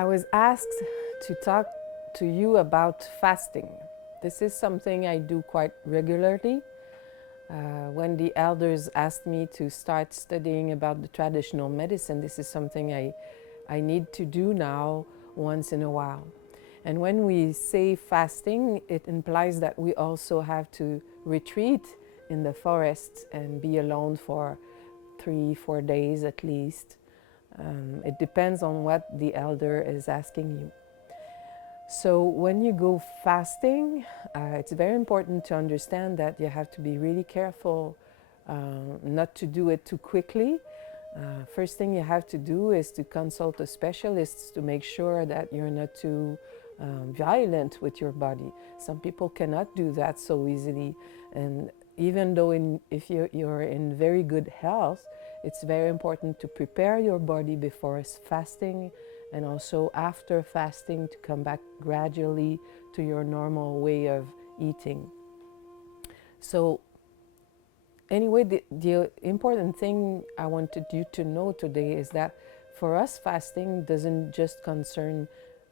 I was asked to talk to you about fasting. This is something I do quite regularly. When the elders asked me to start studying about the traditional medicine, this is something I need to do now once in a while. And when we say fasting, it implies that we also have to retreat in the forest and be alone for 3-4 days at least. It depends on what the elder is asking you. So when you go fasting, it's very important to understand that you have to be really careful not to do it too quickly. First thing you have to do is to consult a specialist to make sure that you're not too violent with your body. Some people cannot do that so easily, and even though if you're in very good health, it's very important to prepare your body before fasting and also after fasting to come back gradually to your normal way of eating. So anyway, the important thing I wanted you to know today is that for us, fasting doesn't just concern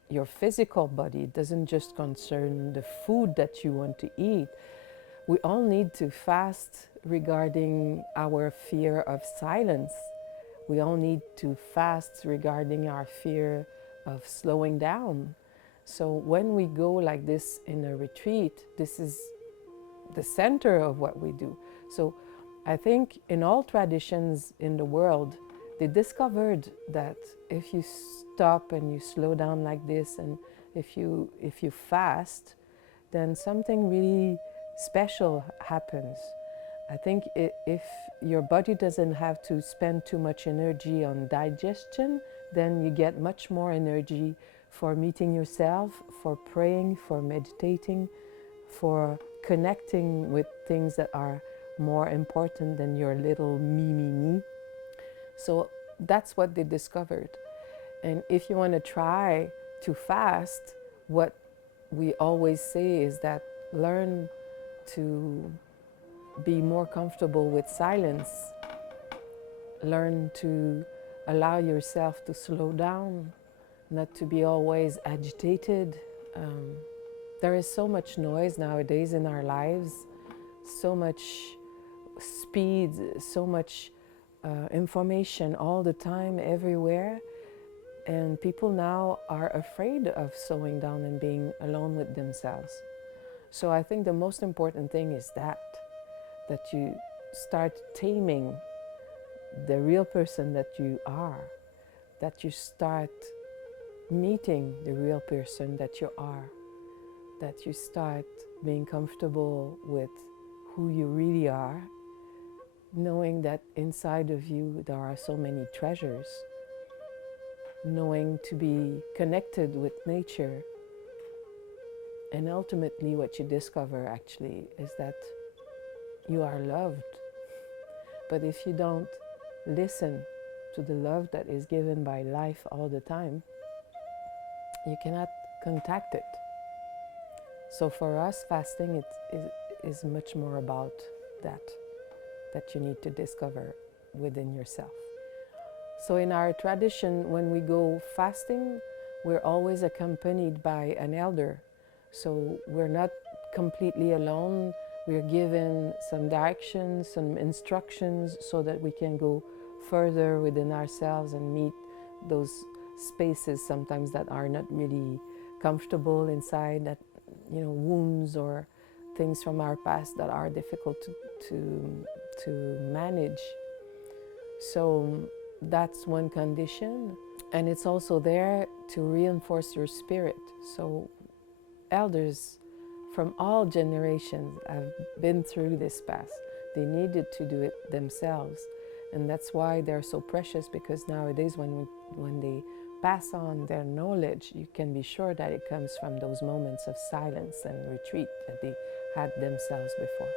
your physical body, it doesn't just concern the food that you want to eat. We all need to fast regarding our fear of silence. We all need to fast regarding our fear of slowing down. So when we go like this in a retreat, this is the center of what we do. So I think in all traditions in the world, they discovered that if you stop and you slow down like this, and if you fast, then something really special happens. I think if your body doesn't have to spend too much energy on digestion, then you get much more energy for meeting yourself, for praying, for meditating, for connecting with things that are more important than your little me. So that's what they discovered. And if you want to try to fast, what we always say is that learn to be more comfortable with silence. Learn to allow yourself to slow down, not to be always agitated. There is so much noise nowadays in our lives, so much speed, so much information all the time, everywhere. And people now are afraid of slowing down and being alone with themselves. So I think the most important thing is that you start taming the real person that you are, that you start meeting the real person that you are, that you start being comfortable with who you really are, knowing that inside of you there are so many treasures, knowing to be connected with nature. And ultimately what you discover actually is that you are loved. But if you don't listen to the love that is given by life all the time, you cannot contact it. So for us, fasting is much more about that you need to discover within yourself. So in our tradition, when we go fasting, we're always accompanied by an elder. So we're not completely alone. We're given some directions, some instructions so that we can go further within ourselves and meet those spaces sometimes that are not really comfortable inside, that, you know, wounds or things from our past that are difficult to manage. So that's one condition. And it's also there to reinforce your spirit. So elders from all generations have been through this path. They needed to do it themselves. And that's why they're so precious, because nowadays when they pass on their knowledge, you can be sure that it comes from those moments of silence and retreat that they had themselves before.